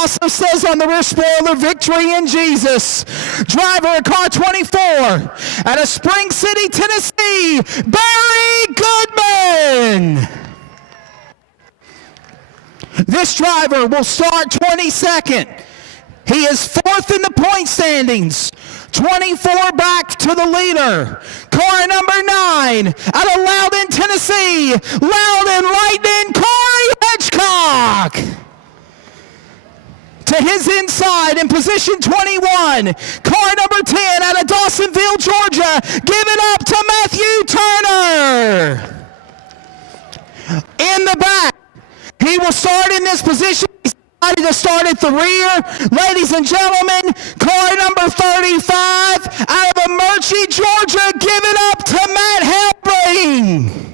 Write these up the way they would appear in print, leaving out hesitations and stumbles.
also says on the rear spoiler, victory in Jesus. Driver of car 24 out of Spring City, Tennessee, Barry Goodman. This driver will start 22nd. He is fourth in the point standings. 24 back to the leader. Car number 9 out of Loudon, Tennessee. Loudon Lightning, Corey Hedgecock. To his inside in position 21. Car number 10 out of Dawsonville, Georgia. Give it up to Matthew Turner. In the back, he will start in this position. He's decided to start at the rear. Ladies and gentlemen, car number 35 out of Amerchie, Georgia. Give it up to Matt Helbring.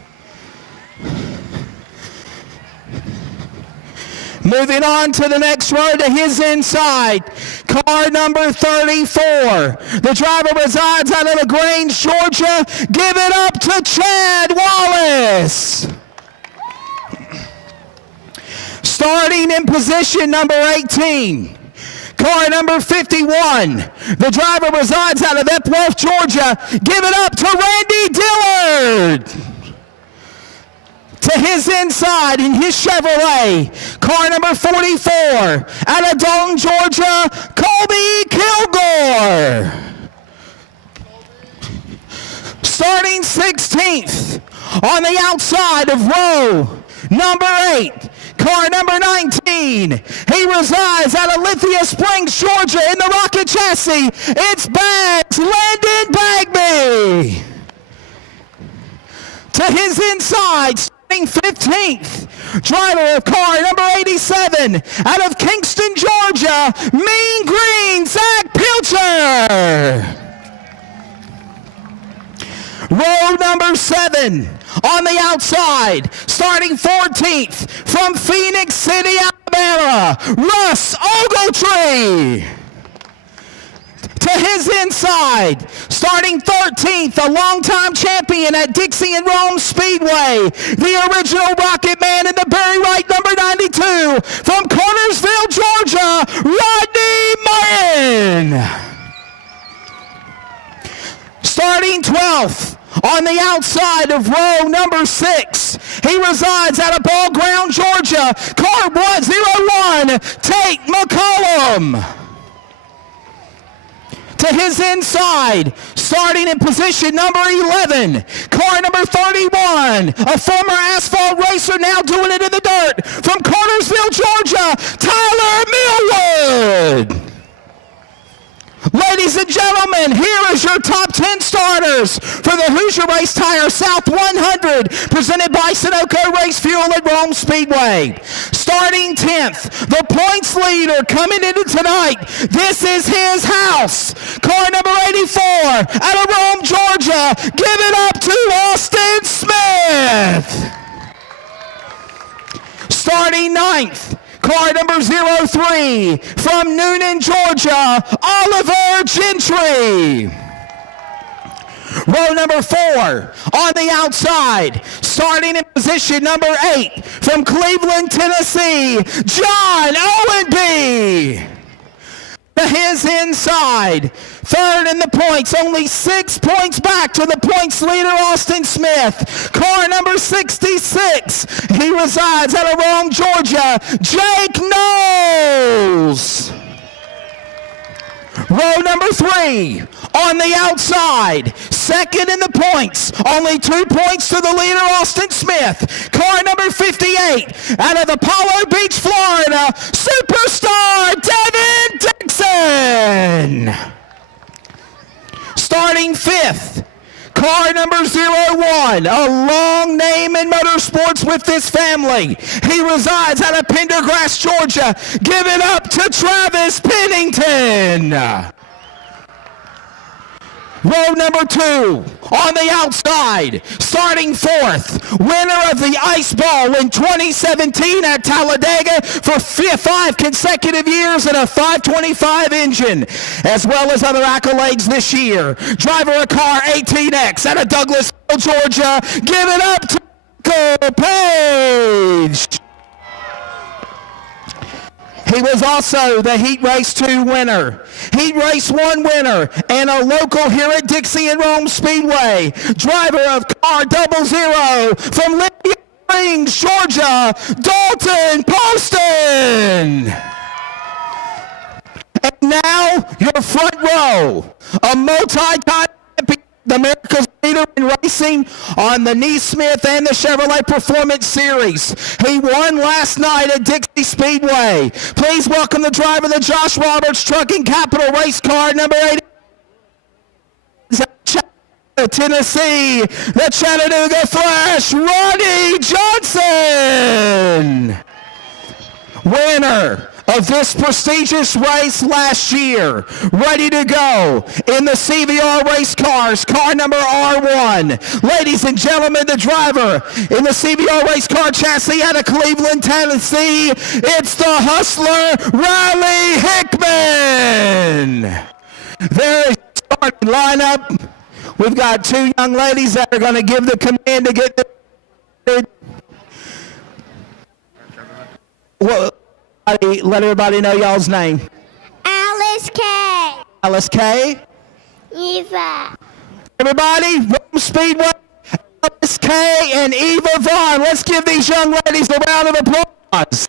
Moving on to the next row to his inside, car number 34. The driver resides out of LaGrange, Georgia. Give it up to Chad Wallace. Starting in position number 18, car number 51. The driver resides out of Epworth, Georgia. Give it up to Randy Dillard. To his inside in his Chevrolet, car number 44, out of Dalton, Georgia, Colby Kilgore. Starting 16th on the outside of row number 8, car number 19. He resides out of Lithia Springs, Georgia in the Rocket Chassis. It's Bags, Landon Bagby. To his inside, 15th, driver of car number 87, out of Kingston, Georgia, Mean Green, Zach Pilcher. Row number 7, on the outside, starting 14th, from Phoenix City, Alabama, Russ Ogletree. To his inside, starting 13th, a longtime champion at Dixie and Rome Speedway, the original Rocket Man in the Barry Wright number 92, from Cornersville, Georgia, Rodney Martin. Starting 12th, on the outside of row number 6, he resides out of Ball Ground, Georgia, car 101, Tate McCollum. To his inside, starting in position number 11, car number 31, a former asphalt racer now doing it in the dirt, from Cartersville, Georgia, Tyler Millwood. Ladies and gentlemen, here is your top 10 starters for the Hoosier Race Tire South 100, presented by Sunoco Race Fuel at Rome Speedway. Starting 10th, the points leader coming into tonight. This is his house. Car number 84, out of Rome, Georgia. Give it up to Austin Smith. Starting 9th, car number 03, from Noonan, Georgia, Oliver Gentry. Row number 4, on the outside, starting in position number 8, from Cleveland, Tennessee, John Owenby. To his inside, third in the points, only 6 points back to the points leader, Austin Smith. Car number 66, he resides out of Rome, Georgia, Jake Knowles. Row number 3, on the outside, second in the points, only 2 points to the leader, Austin Smith. Car number 58, out of Apollo Beach, Florida, superstar Devin Dixon. Starting 5th, car number 01, a long name in motorsports with this family. He resides out of Pendergrass, Georgia. Give it up to Travis Pennington. Row number 2, on the outside, starting 4th, winner of the Ice Bowl in 2017 at Talladega for 5 consecutive years in a 525 engine, as well as other accolades this year. Driver of car 18X out of Douglasville, Georgia. Give it up to Michael Page. He was also the Heat Race 2 winner, Heat Race 1 winner, and a local here at Dixie and Rome Speedway. Driver of car 00 from Libya Springs, Georgia, Dalton Poston. And now your front row, a multi-time champion, America's leader in racing on the Neesmith and the Chevrolet Performance Series. He won last night at Dixie Speedway. Please welcome the driver of the Josh Roberts Trucking Capital race car, number 8, Tennessee, the Chattanooga Flash, Ronnie Johnson. Winner of this prestigious race last year, ready to go in the CVR race cars, car number R1. Ladies and gentlemen, the driver in the CVR race car chassis out of Cleveland, Tennessee, it's the Hustler, Riley Hickman. There is the starting lineup. We've got two young ladies that are going to give the command to get the... Well, let everybody know y'all's name. Alice K. Alice K. Eva. Everybody, Rome Speedway, Alice K. and Eva Vaughn. Let's give these young ladies a round of applause.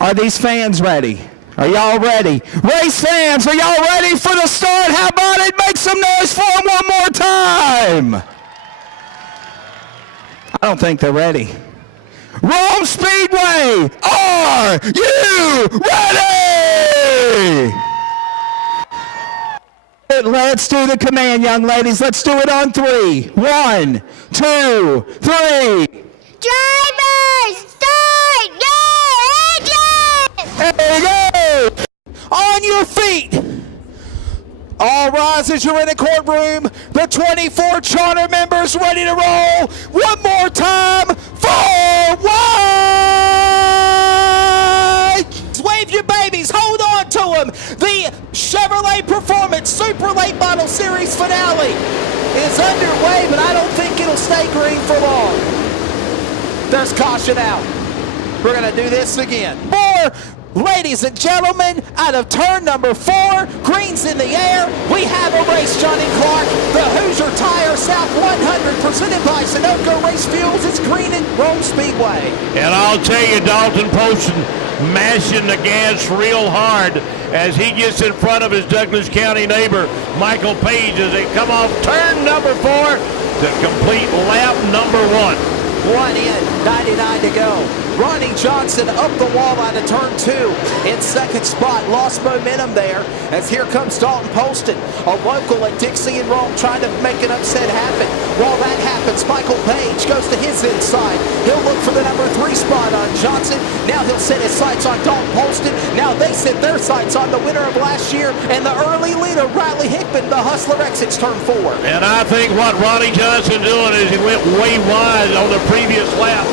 Are these fans ready? Are y'all ready? Race fans, are y'all ready for the start? How about it? Make some noise for them one more time. I don't think they're ready. Rome Speedway, are you ready? Let's do the command, young ladies. Let's do it on 3. 1, 2, 3. Drivers, start your engine! There you go. On your feet. All rise as you're in the courtroom. The 24 charter members ready to roll. One more time. Forward! Wave your babies. Hold on to them. The Chevrolet Performance Super Late Model Series finale is underway, but I don't think it'll stay green for long. There's caution out. We're going to do this again. More. Ladies and gentlemen, out of turn number 4, greens in the air, we have a race, Johnny Clark. The Hoosier Tire South 100 presented by Sunoco Race Fuels. It's green at Rome Speedway. And I'll tell you, Dalton Poston mashing the gas real hard as he gets in front of his Douglas County neighbor, Michael Page, as they come off turn number 4 to complete lap number 1. 1 in, 99 to go. Ronnie Johnson up the wall out of turn 2 in second spot. Lost momentum there as here comes Dalton Poston, a local at Dixie and Rome, trying to make an upset happen. While that happens, Michael Page goes to his inside. He'll look for the number 3 spot on Johnson. Now he'll set his sights on Dalton Poston. Now they set their sights on the winner of last year and the early leader, Riley Hickman. The Hustler exits turn 4. And I think what Ronnie Johnson doing is he went way wide on the previous lap.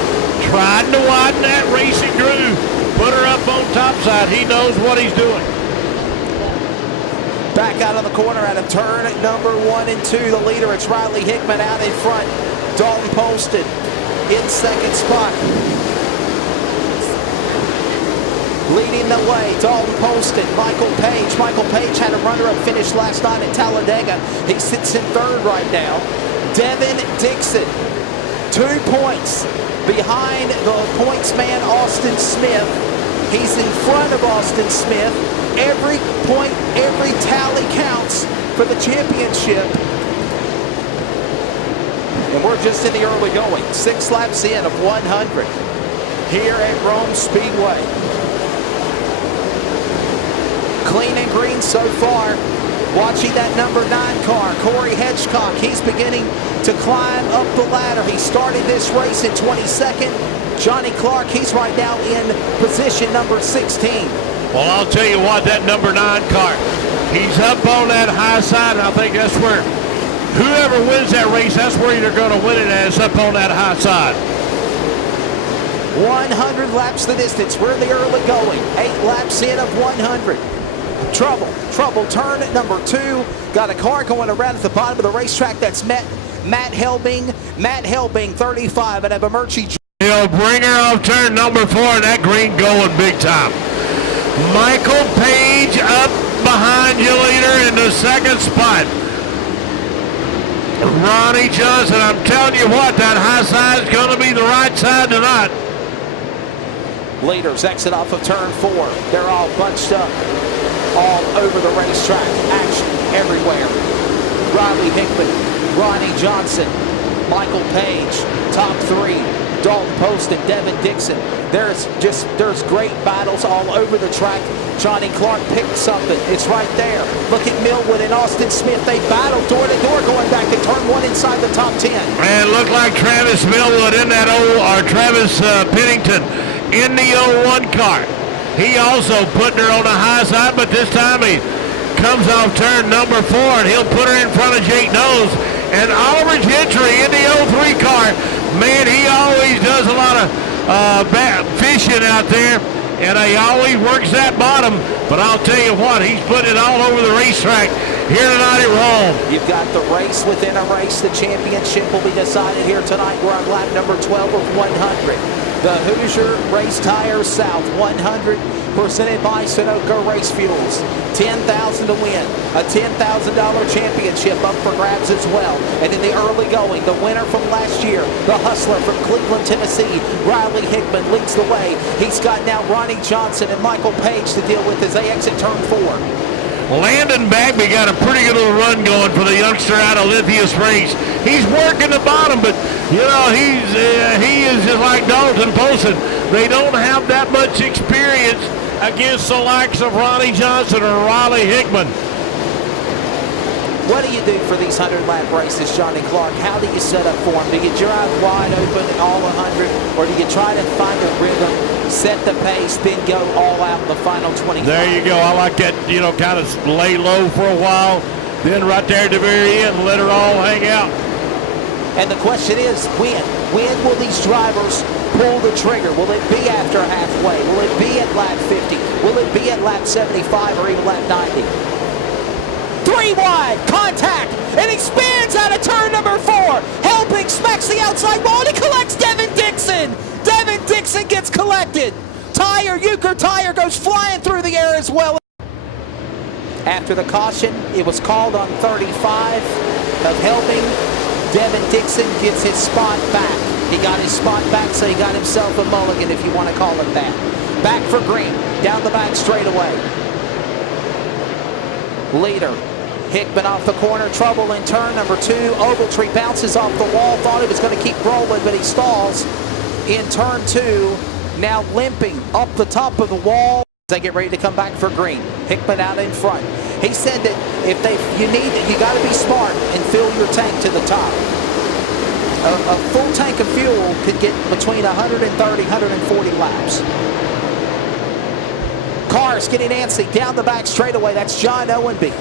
Tried to widen that racing groove, put her up on top side. He knows what he's doing. Back out of the corner out of turn number 1 and 2. The leader, it's Riley Hickman out in front. Dalton Poston in second spot. Leading the way, Dalton Poston, Michael Page. Michael Page had a runner-up finish last night at Talladega. He sits in third right now. Devin Dixon, 2 points behind the points man, Austin Smith. He's in front of Austin Smith. Every point, every tally counts for the championship. And we're just in the early going. 6 laps in of 100 here at Rome Speedway. Clean and green so far. Watching that number 9 car, Corey Hedgecock. He's beginning to climb up the ladder. He started this race in 22nd. Johnny Clark, he's right now in position number 16. Well, I'll tell you what, that number 9 car, he's up on that high side, and I think that's where whoever wins that race, that's where you're going to win it, as up on that high side. 100 laps the distance. We're in the early going. 8 laps in of 100. Trouble, turn at number 2. Got a car going around at the bottom of the racetrack. That's Matt Helbing. Matt Helbing, 35, out of Amerchi. He'll bring her off turn number 4, and that green going big time. Michael Page up behind you, leader, in the second spot. Ronnie Johnson, I'm telling you what, that high side is going to be the right side tonight. Leaders exit off of turn 4. They're all bunched up all over the racetrack. Action everywhere. Riley Hickman, Ronnie Johnson, Michael Page, top 3. Dalton Post and Devin Dixon. There's great battles all over the track. Johnny Clark picked something. It's right there. Look at Millwood and Austin Smith. They battle door to door going back. They turn 1 inside the top 10. And it looked like Travis Millwood in that Travis Pennington in the 01 car. He also putting her on the high side, but this time he comes off turn number 4, and he'll put her in front of Jake Knowles. And Oliver Gentry in the 03 car. Man, he always does a lot of fishing out there, and he always works that bottom. But I'll tell you what, he's putting it all over the racetrack here tonight at Rome. You've got the race within a race. The championship will be decided here tonight. We're on lap number 12 of 100. The Hoosier Race Tire South 100, presented by Sunoco Race Fuels. $10,000 to win. A $10,000 championship up for grabs as well. And in the early going, the winner from last year, the hustler from Cleveland, Tennessee, Riley Hickman leads the way. He's got now Ronnie Johnson and Michael Page to deal with as they exit turn 4. Landon Bagby got a pretty good little run going for the youngster out of Lithius Race. He's working the bottom, but you know he is just like Dalton Poston. They don't have that much experience against the likes of Ronnie Johnson or Riley Hickman. What do you do for these 100-lap races, Johnny Clark? How do you set up for them? Do you drive wide open all 100, or do you try to find a rhythm, set the pace, then go all out in the final 25? There you go. I like that, you know, kind of lay low for a while, then right there at the very end, let her all hang out. And the question is, when? When will these drivers pull the trigger? Will it be after halfway? Will it be at lap 50? Will it be at lap 75 or even lap 90? 3 wide, contact, and expands out of turn number 4. Helping, smacks the outside wall, and he collects Devin Dixon. Devin Dixon gets collected. Euchre Tire goes flying through the air as well. After the caution, it was called on 35 of Helping. Devin Dixon gets his spot back. He got his spot back, so he got himself a mulligan, if you want to call it that. Back for green, down the back straightaway. Leader, Hickman off the corner, trouble in turn number 2. Ogletree bounces off the wall, thought he was going to keep rolling, but he stalls in turn 2. Now limping up the top of the wall. They get ready to come back for green. Hickman out in front. He said that you got to be smart and fill your tank to the top. A full tank of fuel could get between 130, 140 laps. Cars getting antsy down the back straightaway. That's John Owenby.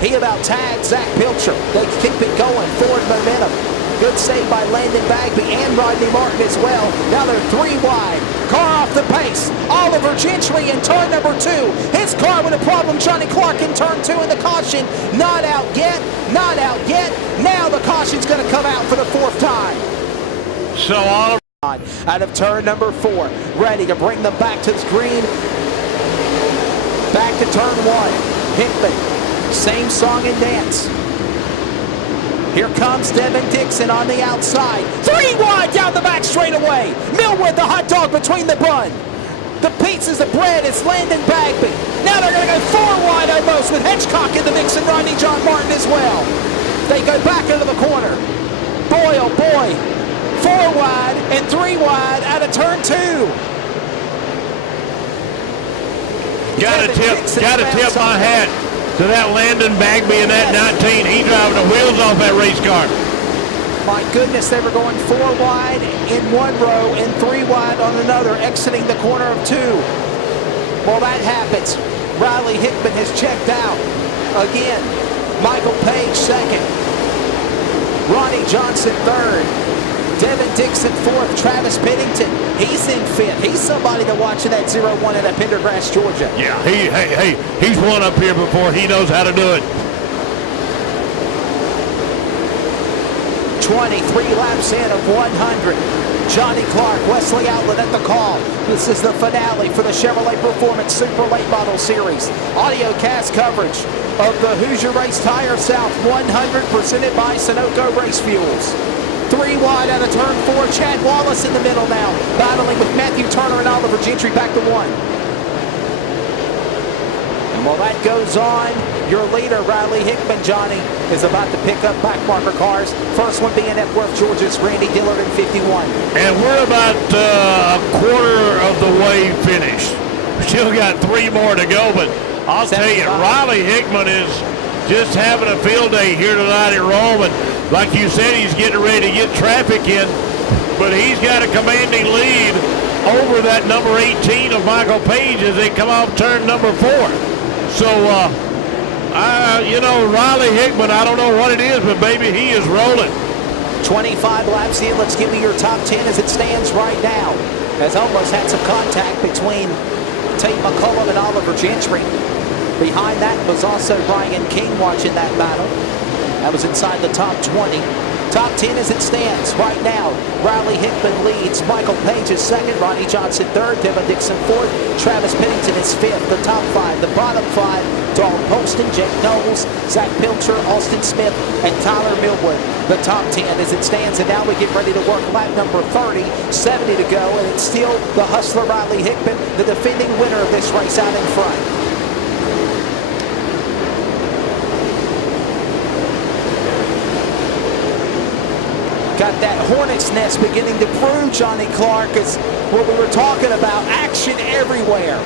He about tagged Zach Pilcher. They keep it going. Forward momentum. Good save by Landon Bagby and Rodney Martin as well. Now they're 3 wide. Car off the pace. Oliver Gentry in turn number 2. His car with a problem. Johnny Clark in turn 2 in the caution. Not out yet. Not out yet. Now the caution's going to come out for the 4th time. So Oliver out of turn number 4. Ready to bring them back to the green. Back to turn 1. Hickman. Same song and dance. Here comes Devin Dixon on the outside. 3 wide down the back straightaway. Millwood, the hot dog between the bun. The pizzas, the bread, it's Landon Bagby. Now they're going to go 4 wide almost with Hedgecock in the mix and Rodney John Martin as well. They go back into the corner. Boy, oh boy. 4 wide and 3 wide out of turn 2. Got to tip my hat to that Landon Bagby in that 19. He driving the wheels off that race car. My goodness, they were going 4 wide in one row and 3 wide on another, exiting the corner of 2. Well, that happens. Riley Hickman has checked out. Again, Michael Page second. Ronnie Johnson third. Devin Dixon 4th. Travis Pennington, he's in 5th. He's somebody to watch in that 0-1 at Pendergrass, Georgia. Yeah, he's won up here before. He knows how to do it. 20, 3 laps in of 100. Johnny Clark, Wesley Outlet at the call. This is the finale for the Chevrolet Performance Super Late Model Series. Audio cast coverage of the Hoosier Race Tire South 100 presented by Sunoco Race Fuels. 3 wide out of turn 4. Chad Wallace in the middle now, battling with Matthew Turner and Oliver Gentry back to 1. And while that goes on, your leader, Riley Hickman, Johnny, is about to pick up backmarker cars. First one being at Worth, Georgia's Randy Dillard in 51. And we're about a quarter of the way finished. Still got 3 more to go, but I'll 75. Tell you, Riley Hickman is just having a field day here tonight at Rome. And like you said, he's getting ready to get traffic in, but he's got a commanding lead over that number 18 of Michael Page as they come off turn number 4. So, you know, Riley Hickman, I don't know what it is, but baby, he is rolling. 25 laps in. Let's give you your top 10 as it stands right now. Has almost had some contact between Tate McCullum and Oliver Gentry. Behind that was also Ryan King watching that battle. That was inside the top 20. Top 10 as it stands right now. Riley Hickman leads. Michael Page is second. Ronnie Johnson third. Devin Dixon fourth. Travis Pennington is fifth. The top 5. The bottom 5. Dalton Poston, Jake Knowles, Zach Pilcher, Austin Smith, and Tyler Millwood. The top 10 as it stands. And now we get ready to work lap number 30. 70 to go. And it's still the hustler Riley Hickman, the defending winner of this race, out in front. Got that hornet's nest beginning to prove, Johnny Clark, is what we were talking about. Action everywhere.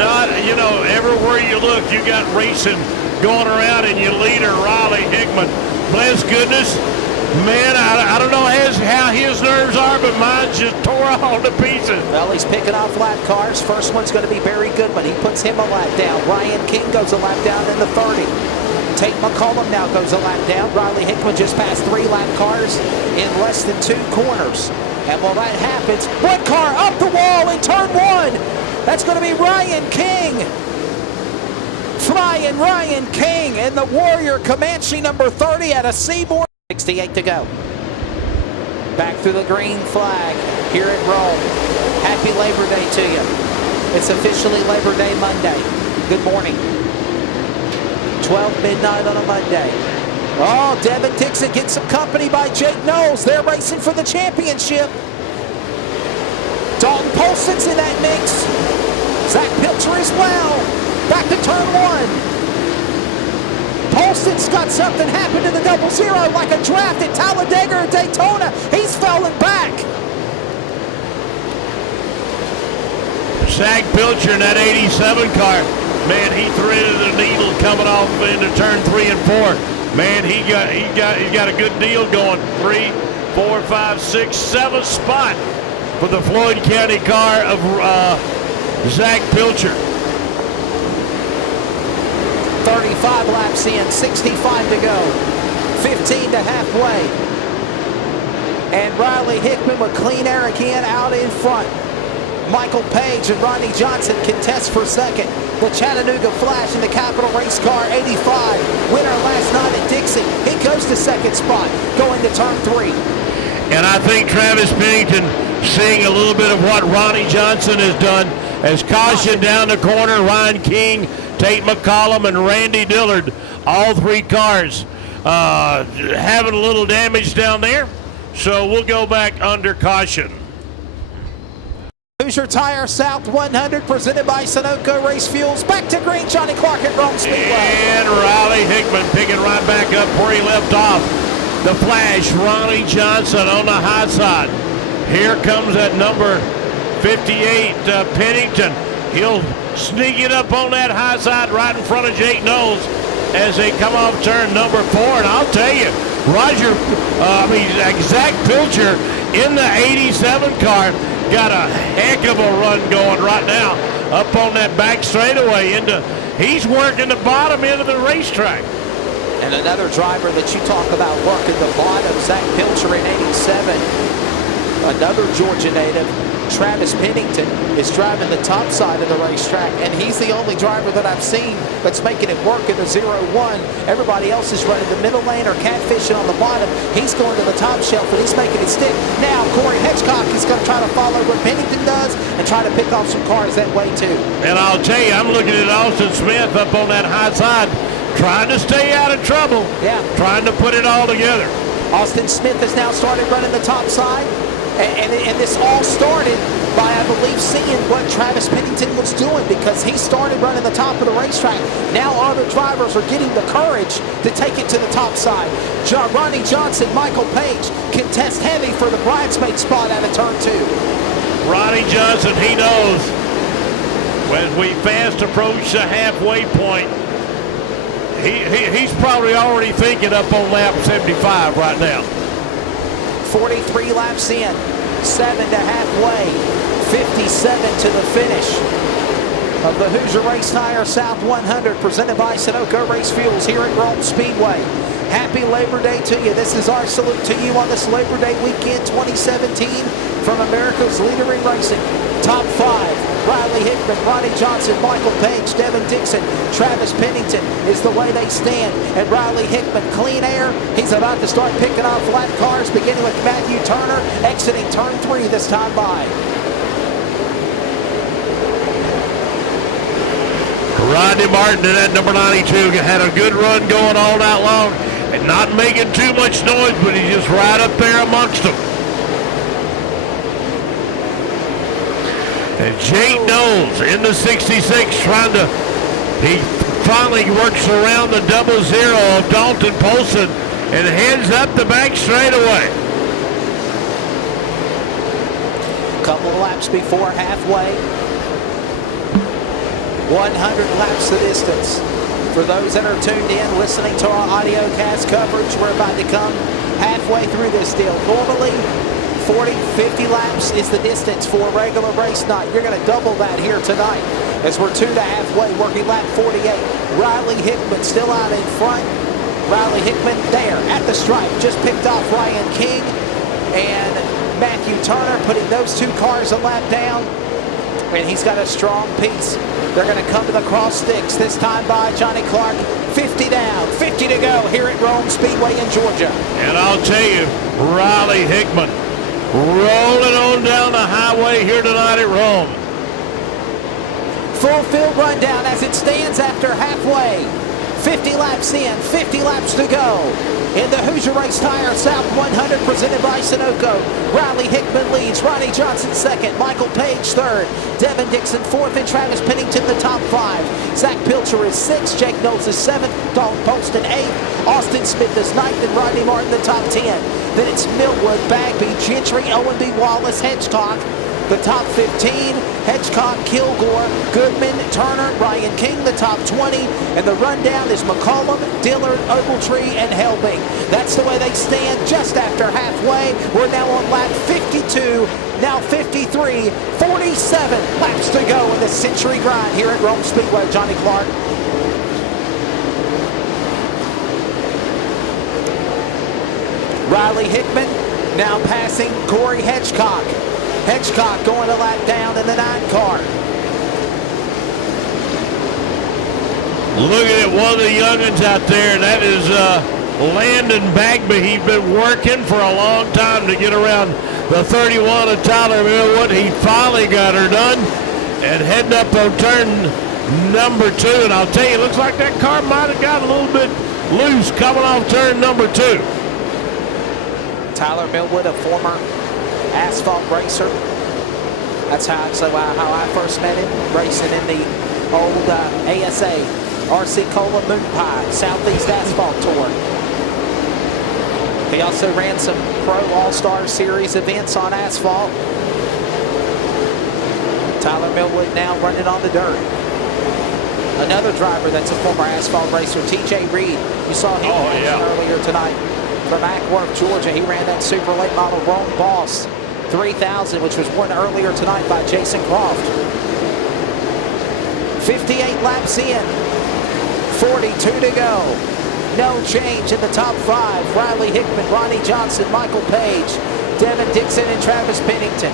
Not, you know, everywhere you look, you got racing going around, and your leader, Riley Hickman. Bless goodness, man, I don't know how his nerves are, but mine just tore all to pieces. Well, he's picking off lap cars. First one's going to be Barry Goodman. He puts him a lap down. Ryan King goes a lap down in the 30. Tate McCullum now goes a lap down. Riley Hickman just passed 3 lap cars in less than 2 corners. And while that happens, one car up the wall in turn 1. That's going to be Ryan King. Flying Ryan King in the Warrior Comanche number 30 at a Seaboard. 68 to go. Back through the green flag here at Rome. Happy Labor Day to you. It's officially Labor Day Monday. Good morning. 12 midnight on a Monday. Oh, Devin Dixon gets some company by Jake Knowles. They're racing for the championship. Dalton Polson's in that mix. Zach Pilcher as well. Back to turn 1. Polson's got something happen to the 00 like a draft at Talladega or Daytona. He's falling back. Zach Pilcher in that 87 car. Man, he threaded the needle coming off into turn 3 and 4. Man, he got a good deal going. 3, 4, 5, 6, 7 spot for the Floyd County car of Zach Pilcher. 35 laps in, 65 to go. 15 to halfway. And Riley Hickman with clean air again out in front. Michael Page and Ronnie Johnson contest for second. The Chattanooga Flash in the Capital Race Car 85. Winner last night at Dixie. He goes to second spot, going to turn 3. And I think Travis Pennington seeing a little bit of what Ronnie Johnson has done as caution down the corner. Ryan King, Tate McCollum, and Randy Dillard, all 3 cars having a little damage down there. So we'll go back under caution. Hoosier Tire South 100 presented by Sunoco Race Fuels. Back to green, Johnny Clark at Rome Speedway. And Riley Hickman picking right back up where he left off. The Flash, Ronnie Johnson on the high side. Here comes that number 58, Pennington. He'll sneak it up on that high side right in front of Jake Knowles as they come off turn number 4. And I'll tell you, Zach Pilcher in the 87 car got a heck of a run going right now up on that back straightaway he's working the bottom end of the racetrack. And another driver that you talk about working the bottom, Zach Pilcher in 87. Another Georgia native, Travis Pennington, is driving the top side of the racetrack, and he's the only driver that I've seen that's making it work in the 0-1. Everybody else is running the middle lane or catfishing on the bottom. He's going to the top shelf, and he's making it stick. Now, Corey Hedgecock is going to try to follow what Pennington does and try to pick off some cars that way, too. And I'll tell you, I'm looking at Austin Smith up on that high side, trying to stay out of trouble, trying to put it all together. Austin Smith has now started running the top side. And this all started by, I believe, seeing what Travis Pennington was doing, because he started running the top of the racetrack. Now other drivers are getting the courage to take it to the top side. Ronnie Johnson, Michael Page contest heavy for the bridesmaid spot out of turn 2. Ronnie Johnson, he knows as we fast approach the halfway point, he's probably already thinking up on lap 75 right now. 43 laps in, 7 to halfway, 57 to the finish of the Hoosier Race Tire South 100, presented by Sunoco Race Fuels here at Rome Speedway. Happy Labor Day to you. This is our salute to you on this Labor Day weekend 2017 from America's leader in racing. Top 5, Riley Hickman, Ronnie Johnson, Michael Page, Devin Dixon, Travis Pennington is the way they stand. And Riley Hickman, clean air. He's about to start picking off flat cars, beginning with Matthew Turner, exiting turn 3 this time by. Rodney Martin in that number 92 had a good run going all night long and not making too much noise, but he's just right up there amongst them. And Jake Knowles in the 66 he finally works around the 00 of Dalton Polson and heads up the back straightaway. Couple of laps before halfway. 100 laps the distance. For those that are tuned in, listening to our audio cast coverage, we're about to come halfway through this deal. Normally, 40, 50 laps is the distance for a regular race night. You're going to double that here tonight as we're 2 to halfway, working lap 48. Riley Hickman still out in front. Riley Hickman there at the stripe, just picked off Ryan King and Matthew Turner, putting those 2 cars a lap down. And he's got a strong piece. They're going to come to the cross sticks, this time by Johnny Clark. 50 down, 50 to go here at Rome Speedway in Georgia. And I'll tell you, Riley Hickman rolling on down the highway here tonight at Rome. Full field rundown as it stands after halfway. 50 laps in, 50 laps to go. In the Hoosier Race Tire South 100, presented by Sunoco. Riley Hickman leads, Ronnie Johnson second, Michael Page third, Devin Dixon fourth, and Travis Pennington the top 5. Zach Pilcher is 6th, Jake Knowles is 7th, Dalton Poston 8th, Austin Smith is 9th, and Rodney Martin the top 10. Then it's Millwood, Bagby, Gentry, Owen B. Wallace, Hedgecock. The top 15, Hedgecock, Kilgore, Goodman, Turner, Ryan King, the top 20. And the rundown is McCollum, Dillard, Ogletree, and Helbing. That's the way they stand just after halfway. We're now on lap 52, now 53, 47 laps to go in the Century Grind here at Rome Speedway. Johnny Clark. Riley Hickman now passing Corey Hedgecock. Hedgecock going a lap down in the 9 car. Looking at one of the youngins out there, and that is Landon Bagby. He's been working for a long time to get around the 31 of Tyler Millwood. He finally got her done and heading up on turn number 2. And I'll tell you, it looks like that car might have got a little bit loose coming off turn number 2. Tyler Millwood, a former asphalt racer. That's how I first met him, racing in the old ASA, RC Cola Moon Pie, Southeast Asphalt Tour. He also ran some Pro All-Star Series events on asphalt. Tyler Millwood now running on the dirt. Another driver that's a former asphalt racer, TJ Reed. You saw him earlier tonight from Ackworth, Georgia. He ran that super late model Rome Boss 3000, which was won earlier tonight by Jason Croft. 58 laps in, 42 to go. No change in the top 5. Riley Hickman, Ronnie Johnson, Michael Page, Devin Dixon, and Travis Pennington.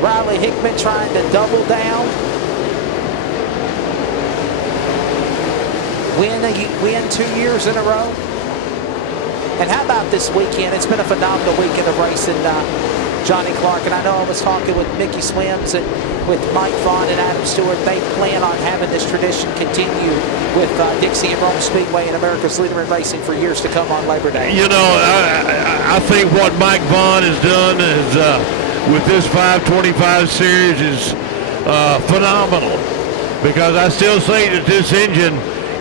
Riley Hickman trying to double down. Win 2 years in a row. And how about this weekend? It's been a phenomenal weekend of racing, Johnny Clark. And I know I was talking with Mickey Swims and with Mike Vaughn and Adam Stewart. They plan on having this tradition continue with Dixie and Rome Speedway and America's leader in racing for years to come on Labor Day. You know, I think what Mike Vaughn has done is with this 525 series is phenomenal, because I still say that this engine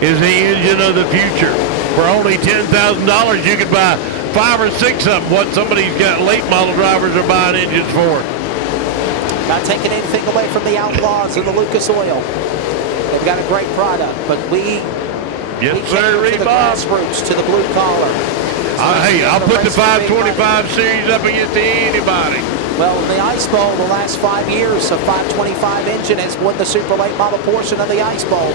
is the engine of the future. For only $10,000, you could buy 5 or 6 of them. What some of these late model drivers are buying engines for. Not taking anything away from the Outlaws and the Lucas Oil. They've got a great product, but we Yes, cater sir, to the Bob. grassroots, to the blue collar. Hey, I'll put the 525 series up against anybody. Well, in the Ice Bowl, the last 5 years, a 525 engine has won the super late model portion of the Ice Bowl.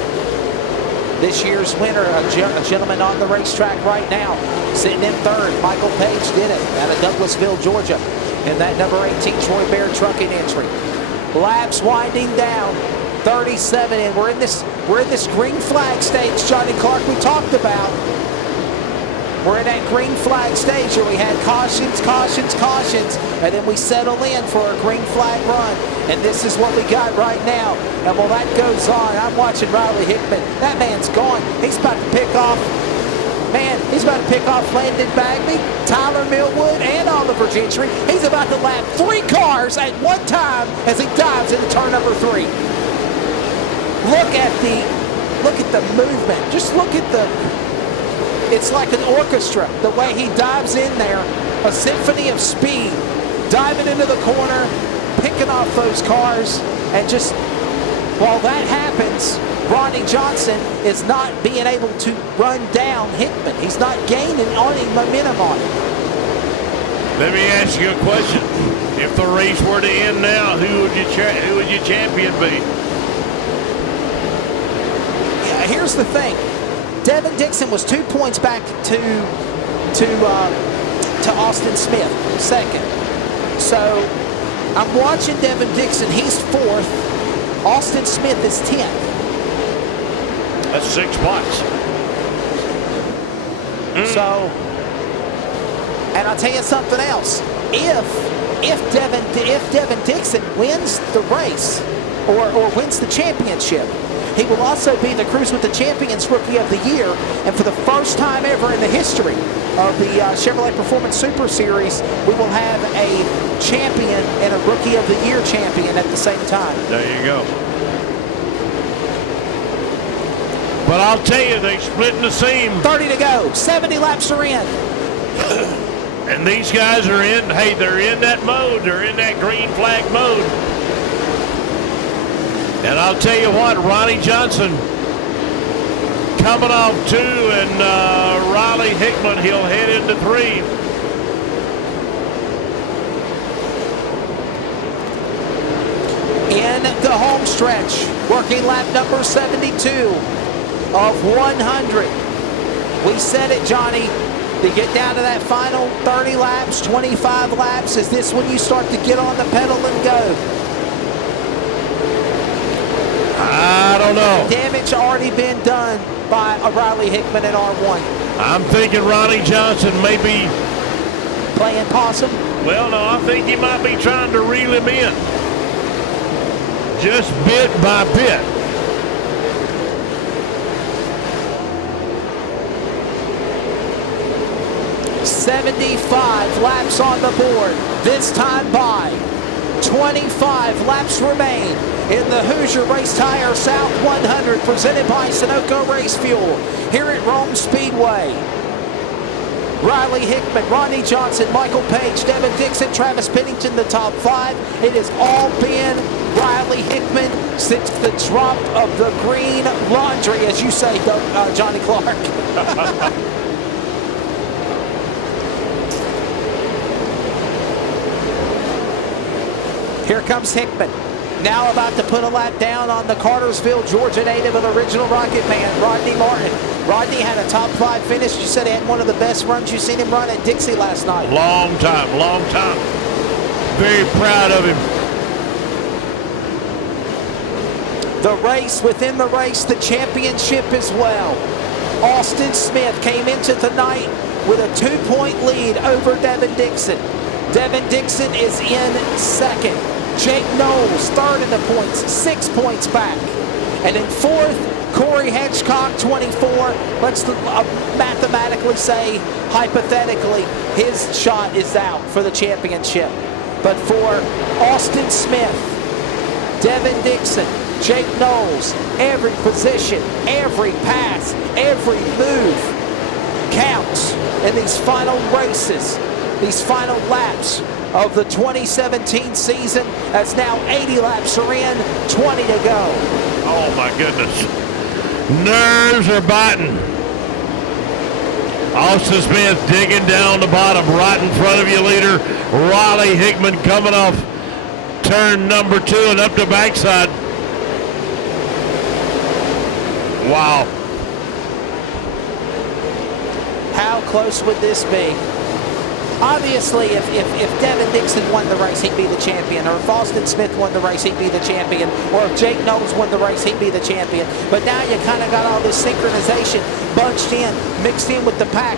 This year's winner, a gentleman on the racetrack right now, sitting in 3rd. Michael Page did it out of Douglasville, Georgia, in that number 18 Troy Bear trucking entry. Laps winding down, 37, and we're in this green flag stage, Johnny Clark, we talked about. We're in that green flag stage where we had cautions, and then we settle in for a green flag run. And this is what we got right now. And while that goes on, I'm watching Riley Hickman. That man's gone. He's about to pick off, he's about to pick off Landon Bagby, Tyler Millwood, and Oliver Gentry. He's about to lap 3 cars at one time as he dives into turn number 3. Look at the movement. Just look at it's like an orchestra, the way he dives in there, a symphony of speed, diving into the corner, picking off those cars, and just, while that happens, Ronnie Johnson is not being able to run down Hickman. He's not gaining any momentum on him. Let me ask you a question. If the race were to end now, who would your champion be? Yeah, here's the thing. Devin Dixon was 2 points back to Austin Smith, 2nd. So I'm watching Devin Dixon. He's 4th. Austin Smith is 10th. That's 6 spots. So, and I'll tell you something else. If Devin Dixon wins the race or wins the championship, he will also be the Cruise with the Champions Rookie of the Year. And for the first time ever in the history of the Chevrolet Performance Super Series, we will have a champion and a Rookie of the Year champion at the same time. There you go. But I'll tell you, they split in the seam. 30 to go. 70 laps are in. And these guys are they're in that mode. They're in that green flag mode. And I'll tell you what, Ronnie Johnson coming off 2, and Riley Hickman, he'll head into 3. In the home stretch, working lap number 72 of 100. We said it, Johnny, to get down to that final 30 laps, 25 laps. Is this when you start to get on the pedal and go? I don't know. Damage already been done by Riley Hickman at R1. I'm thinking Ronnie Johnson may be playing possum. Well, no, I think he might be trying to reel him in. Just bit by bit. "75 laps on the board, this time by. 25 laps remain in the Hoosier Race Tire South 100, presented by Sunoco Race Fuel, here at Rome Speedway. Riley Hickman, Ronnie Johnson, Michael Page, Devin Dixon, Travis Pennington, the top 5. It has all been Riley Hickman since the drop of the green laundry, as you say, Johnny Clark. Here comes Hickman. Now about to put a lap down on the Cartersville, Georgia native of the original Rocket Man, Rodney Martin. Rodney had a top 5 finish. You said he had one of the best runs you've seen him run at Dixie last night. Long time. Very proud of him. The race within the race, the championship as well. Austin Smith came into the night with a 2-point lead over Devin Dixon. Devin Dixon is in second. Jake Knowles third in the points, 6 points back. And in fourth, Corey Hedgecock, 24. Let's mathematically say, hypothetically, his shot is out for the championship. But for Austin Smith, Devin Dixon, Jake Knowles, every position, every pass, every move counts in these final races, these final laps of the 2017 season. As now 80 laps are in, 20 to go. Oh my goodness. Nerves are biting. Austin Smith digging down the bottom right in front of you, leader. Riley Hickman coming off turn number 2 and up the backside. Wow. How close would this be? Obviously, if Devin Dixon won the race, he'd be the champion. Or if Austin Smith won the race, he'd be the champion. Or if Jake Knowles won the race, he'd be the champion. But now you kind of got all this synchronization bunched in, mixed in with the pack.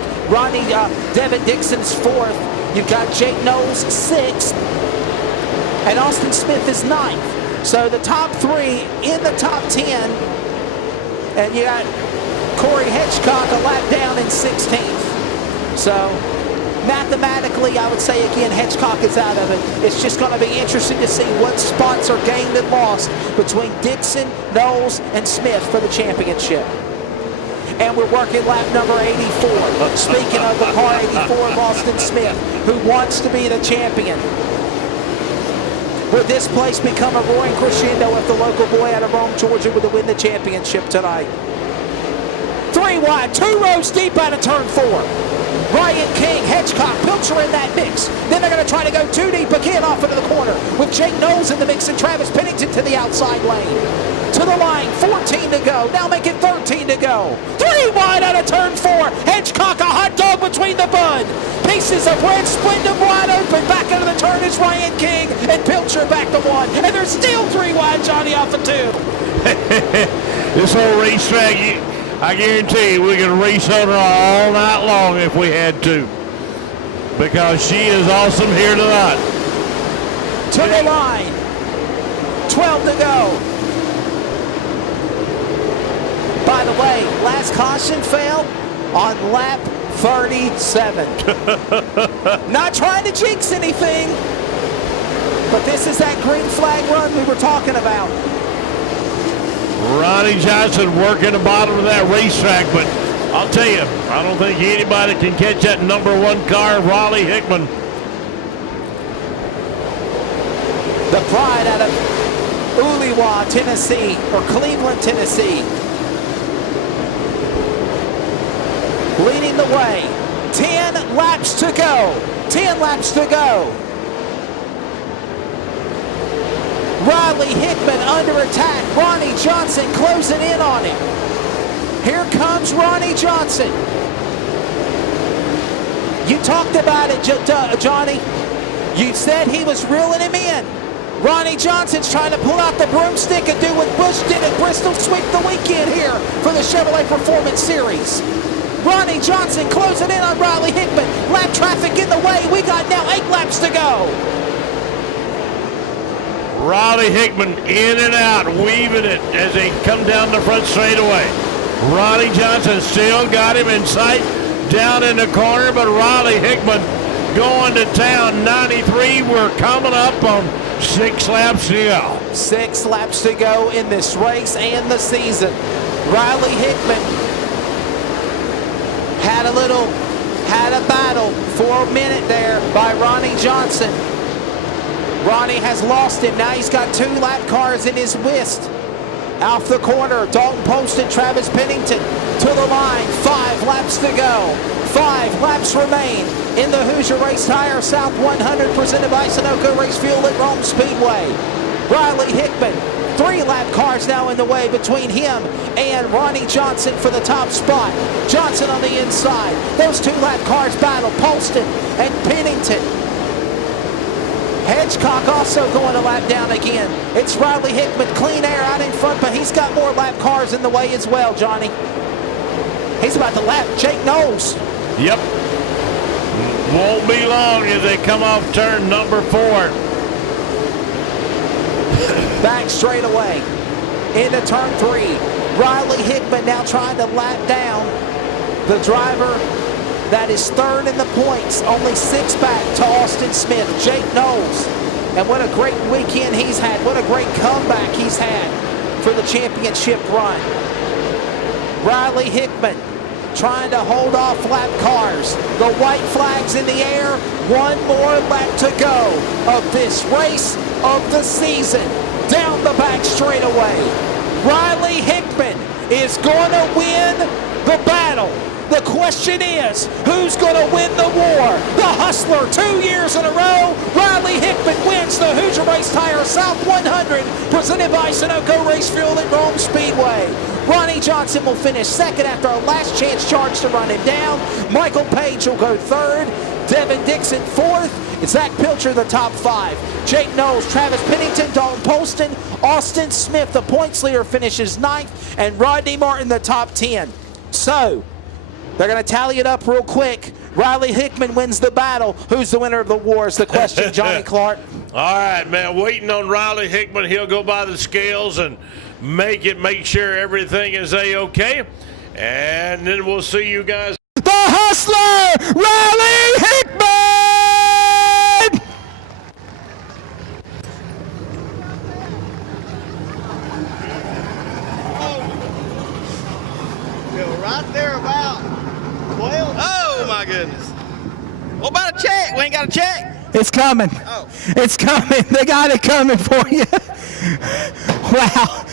Devin Dixon's 4th. You've got Jake Knowles 6th. And Austin Smith is 9th. So the top 3 in the top 10. And you got Corey Hedgecock a lap down in 16th. So mathematically, I would say again, Hedgecock is out of it. It's just going to be interesting to see what spots are gained and lost between Dixon, Knowles, and Smith for the championship. And we're working lap number 84. Speaking of the car 84 of Austin Smith, who wants to be the champion. Would this place become a roaring crescendo if the local boy out of Rome, Georgia, would win the championship tonight? 3 wide, 2 rows deep out of turn 4. Ryan King, Hedgecock, Pilcher in that mix. Then they're going to try to go 2 deep again off into the corner with Jake Knowles in the mix and Travis Pennington to the outside lane. To the line, 14 to go. Now make it 13 to go. 3 wide out of turn 4. Hedgecock, a hot dog between the bud. Pieces of red Splendor wide open. Back out of the turn is Ryan King and Pilcher back to 1. And there's still 3 wide, Johnny, off of 2. This whole racetrack, I guarantee you we could race on her all night long if we had to. Because she is awesome here tonight. To the line. 12 to go. By the way, last caution fail on lap 37. Not trying to jinx anything, but this is that green flag run we were talking about. Ronnie Johnson working the bottom of that racetrack, but I'll tell you, I don't think anybody can catch that number 1 car, Riley Hickman. The pride out of Uliwa, Tennessee, or Cleveland, Tennessee. Leading the way. 10 laps to go. 10 laps to go. Riley Hickman under attack. Ronnie Johnson closing in on him. Here comes Ronnie Johnson. You talked about it, Johnny. You said he was reeling him in. Ronnie Johnson's trying to pull out the broomstick and do what Busch did at Bristol Sweep the weekend here for the Chevrolet Performance Series. Ronnie Johnson closing in on Riley Hickman. Lap traffic in the way. We got now 8 laps to go. Riley Hickman in and out, weaving it as they come down the front straightaway. Ronnie Johnson still got him in sight down in the corner, but Riley Hickman going to town. 93, we're coming up on 6 laps to go. 6 laps to go in this race and the season. Riley Hickman had a battle for a minute there by Ronnie Johnson. Ronnie has lost him. Now he's got 2 lap cars in his wrist. Off the corner, Dalton Poston, Travis Pennington to the line. 5 laps to go. 5 laps remain in the Hoosier Race Tire South 100 presented by Sunoco Race Fuel at Rome Speedway. Riley Hickman 3 lap cars now in the way between him and Ronnie Johnson for the top spot. Johnson on the inside. Those 2 lap cars battle, Polston and Pennington. Hedgecock also going a lap down again. It's Riley Hickman, clean air out in front, but he's got more lap cars in the way as well, Johnny. He's about to lap Jake Knowles. Yep. Won't be long as they come off turn number 4. Back straight away into turn 3. Riley Hickman now trying to lap down the driver that is 3rd in the points, only 6 back to Austin Smith, Jake Knowles. And what a great weekend he's had. What a great comeback he's had for the championship run. Riley Hickman trying to hold off lap cars. The white flag's in the air. 1 more lap to go of this race of the season. Down the back straightaway. Riley Hickman is going to win the battle. The question is, who's going to win the war? The Hustler, 2 years in a row. Riley Hickman wins the Hoosier Race Tire South 100, presented by Sunoco Race Fuel at Rome Speedway. Ronnie Johnson will finish 2nd after a last chance charge to run him down. Michael Page will go 3rd. Devin Dixon 4th. Zach Pilcher the top 5. Jake Knowles, Travis Pennington, Dalton Polston, Austin Smith, the points leader, finishes 9th, and Rodney Martin the top 10. So they're going to tally it up real quick. Riley Hickman wins the battle. Who's the winner of the war is the question, Johnny Clark. All right, man. Waiting on Riley Hickman. He'll go by the scales and make sure everything is A-OK. And then we'll see you guys. The Hustler, Riley Hickman! Right there about 12. Oh my goodness. What about a check? We ain't got a check. It's coming. Oh. It's coming. They got it coming for you. Wow.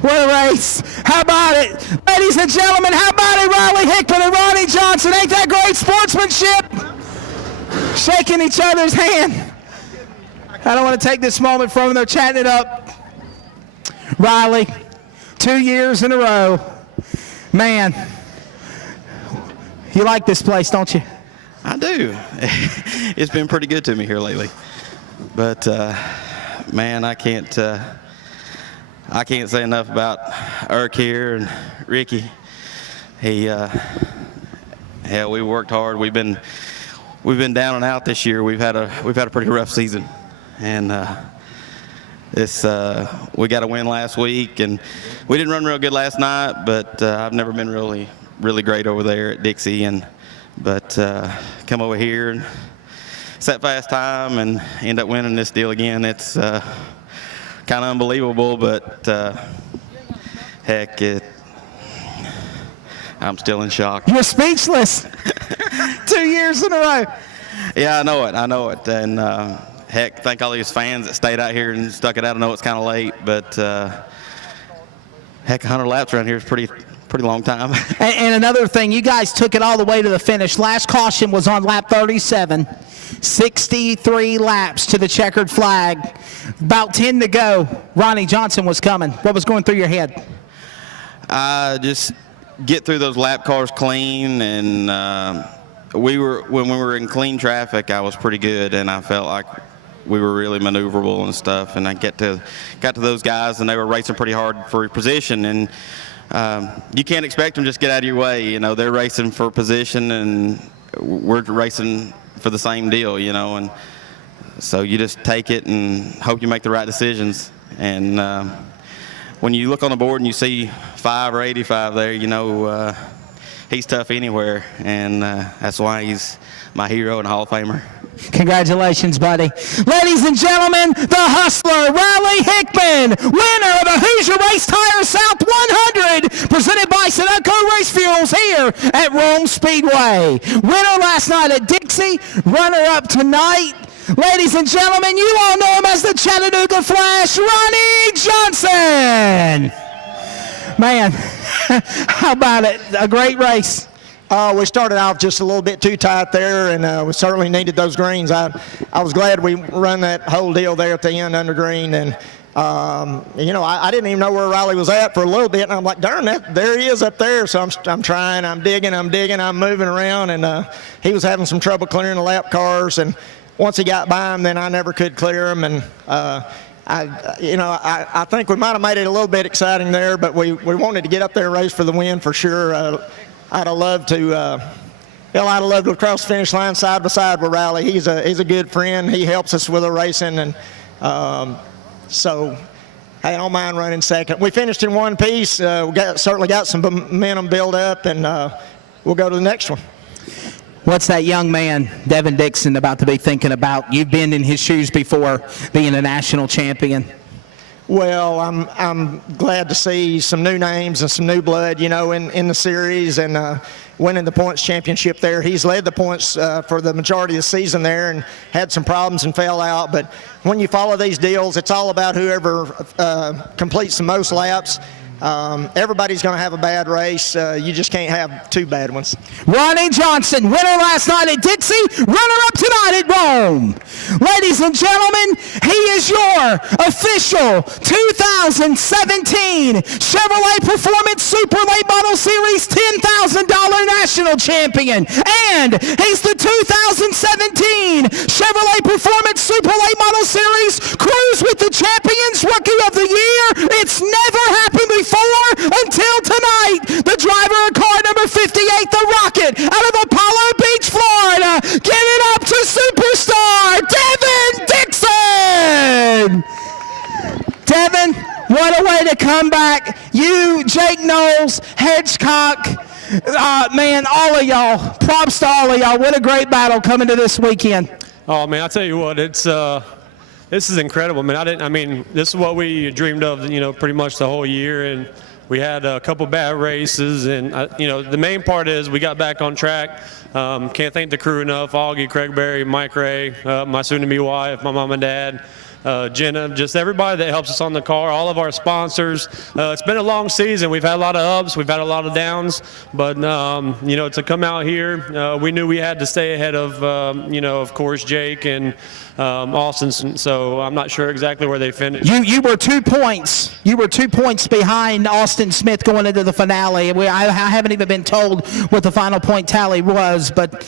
What a race. How about it? Ladies and gentlemen, how about it, Riley Hickman and Ronnie Johnson? Ain't that great sportsmanship? Shaking each other's hand. I don't want to take this moment from them. They're chatting it up. Riley, 2 years in a row. Man, you like this place, don't you? I do. It's been pretty good to me here lately. But man, I can't say enough about Irk here and Ricky. He we worked hard. We've been down and out this year. We've had a pretty rough season, and we got a win last week, and we didn't run real good last night. But I've never been really great over there at Dixie, but come over here and set fast time and end up winning this deal again. It's kind of unbelievable, but heck, I'm still in shock. You're speechless. 2 years in a row. Yeah, I know it, and heck, thank all these fans that stayed out here and stuck it out. I know it's kind of late, but heck, 100 laps around here is pretty long time. And another thing, you guys took it all the way to the finish. Last caution was on lap 37. 63 laps to the checkered flag. About 10 to go. Ronnie Johnson was coming. What was going through your head? Just get through those lap cars clean, and when we were in clean traffic, I was pretty good, and I felt like we were really maneuverable and stuff. And I got to those guys, and they were racing pretty hard for position, and you can't expect them to just get out of your way. You know, they're racing for position, and we're racing for the same deal, you know, and so you just take it and hope you make the right decisions. And when you look on the board and you see 5 or 85 there, you know he's tough anywhere, and that's why he's my hero and Hall of Famer. Congratulations, buddy. Ladies and gentlemen, the Hustler, Riley Hickman, winner of the Hoosier Race Tire South 100, presented by Sunoco Race Fuels here at Rome Speedway. Winner last night at Dixie, runner-up tonight. Ladies and gentlemen, you all know him as the Chattanooga Flash, Ronnie Johnson. Man, how about it? A great race. We started out just a little bit too tight there, and we certainly needed those greens. I was glad we run that whole deal there at the end under green, and You know, I didn't even know where Riley was at for a little bit, and I'm like, darn, there he is up there. So I'm trying, I'm digging, I'm moving around, and he was having some trouble clearing the lap cars. And once he got by him, then I never could clear him. And I think we might have made it a little bit exciting there, but we wanted to get up there and race for the win for sure. I'd have loved to. I'd have loved to cross the finish line side by side with Riley. He's a good friend. He helps us with the racing, and so hey, I don't mind running second. We finished in one piece. We certainly got some momentum built up, and we'll go to the next one. What's that young man, Devin Dixon, about to be thinking about? You've been in his shoes before, being a national champion. Well, I'm glad to see some new names and some new blood, you know, in the series, and winning the points championship there. He's led the points for the majority of the season there and had some problems and fell out. But when you follow these deals, it's all about whoever completes the most laps. Everybody's going to have a bad race. You just can't have two bad ones. Ronnie Johnson, winner last night at Dixie, runner-up tonight at Rome. Ladies and gentlemen, he is your official 2017 Chevrolet Performance Super Late Model Series $10,000 national champion. And he's the 2017 Chevrolet Performance Super Late Model Series Cruise with the Champions Rookie of the Year. It's never happened before. Until tonight, the driver of car number 58, the Rocket, out of Apollo Beach, Florida. Give it up to superstar Devin Dixon. Devin, what a way to come back. You, Jake Knowles, Hedgecock, man, all of y'all, props to all of y'all. What a great battle coming to this weekend. Oh, man, I'll tell you what, this is incredible, man. This is what we dreamed of, you know, pretty much the whole year, and we had a couple bad races, and you know, the main part is we got back on track. Can't thank the crew enough. Augie, Craig Berry, Mike Ray, my soon-to-be wife, my mom and dad. Jenna, just everybody that helps us on the car, all of our sponsors. It's been a long season. We've had a lot of ups, we've had a lot of downs, but you know, to come out here, we knew we had to stay ahead of, you know, of course, Jake and Austin. So I'm not sure exactly where they finished. You were 2 points. You were 2 points behind Austin Smith going into the finale. I haven't even been told what the final point tally was, but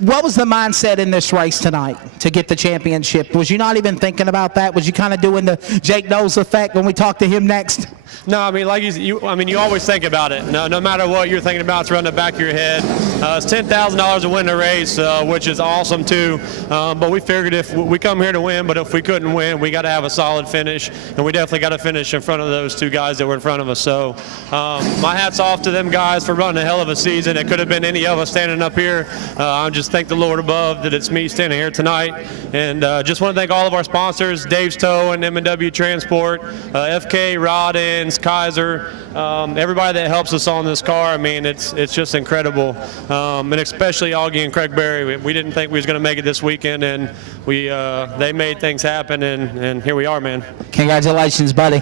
what was the mindset in this race tonight to get the championship? Was you not even thinking about that? Was you kind of doing the Jake Knowles effect when we talk to him next? No, I mean, like you always think about it. No matter what you're thinking about, it's running the back of your head. It's $10,000 to win the race, which is awesome too. But we figured if we come here to win, but if we couldn't win, we got to have a solid finish, and we definitely got to finish in front of those two guys that were in front of us. So my hat's off to them guys for running a hell of a season. It could have been any of us standing up here. I just thank the Lord above that it's me standing here tonight, and just want to thank all of our sponsors, Dave's Tow and M&W Transport, FK, Roddins, Kaiser, everybody that helps us on this car. I mean, it's just incredible, and especially Augie and Craig Berry. We didn't think we was going to make it this weekend, and they made things happen, and here we are, man. Congratulations, buddy.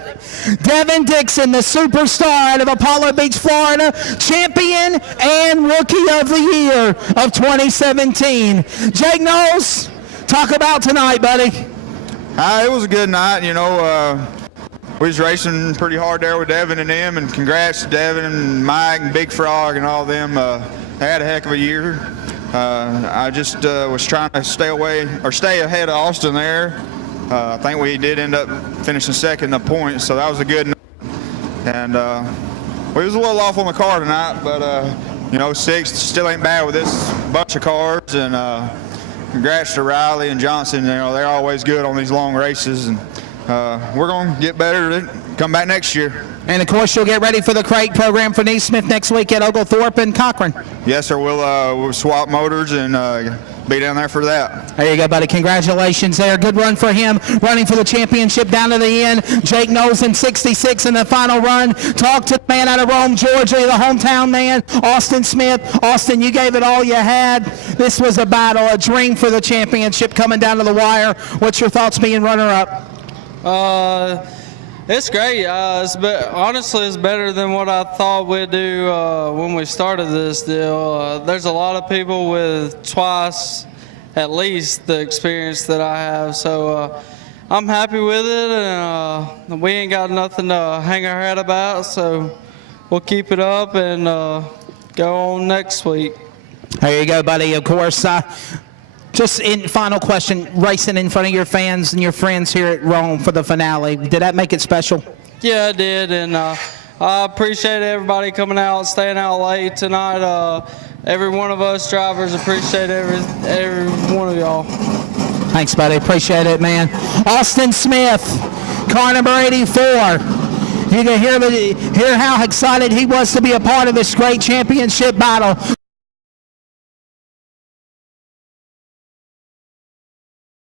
Devin Dixon, the superstar out of Apollo Beach, Florida, champion and rookie of the year of 2017. Jake Knowles, talk about tonight, buddy. It was a good night, you know. We was racing pretty hard there with Devin and them, and congrats to Devin and Mike and Big Frog and all them. They had a heck of a year. I just was trying to stay ahead of Austin there. I think we did end up finishing second in the points, so that was a good night. And we was a little off on the car tonight, but you know, sixth still ain't bad with this bunch of cars. And congrats to Riley and Johnson. You know, they're always good on these long races, and we're going to get better to come back next year. And of course, you'll get ready for the crate program for Neesmith next week at Oglethorpe and Cochran. Yes, sir. We'll swap motors and be down there for that. There you go, buddy. Congratulations there. Good run for him, running for the championship down to the end. Jake Knowles in 66 in the final run. Talk to the man out of Rome, Georgia, the hometown man, Austin Smith. Austin, you gave it all you had. This was a battle, a dream for the championship coming down to the wire. What's your thoughts being runner-up? It's great. Honestly, it's better than what I thought we'd do when we started this deal. There's a lot of people with twice, at least, the experience that I have. So I'm happy with it, and we ain't got nothing to hang our head about, so we'll keep it up and go on next week. There you go, buddy. Of course, just in final question, racing in front of your fans and your friends here at Rome for the finale, did that make it special? Yeah, it did, and I appreciate everybody coming out, staying out late tonight. Every one of us drivers appreciate every one of y'all. Thanks, buddy. Appreciate it, man. Austin Smith, car number 84. You can hear how excited he was to be a part of this great championship battle.